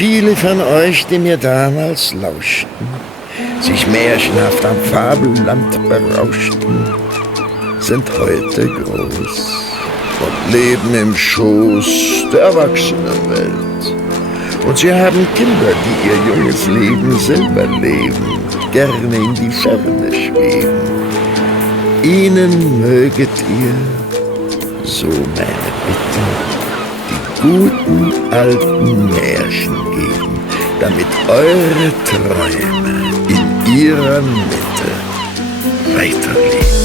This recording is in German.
Viele von euch, die mir damals lauschten, sich märchenhaft am Fabelland berauschten, sind heute groß und leben im Schoß der Erwachsenenwelt. Und sie haben Kinder, die ihr junges Leben selber leben, gerne in die Ferne schweben. Ihnen möget ihr, so meine Bitte, die guten alten Märchen geben, damit eure Träume in ihrer Mitte weiterleben.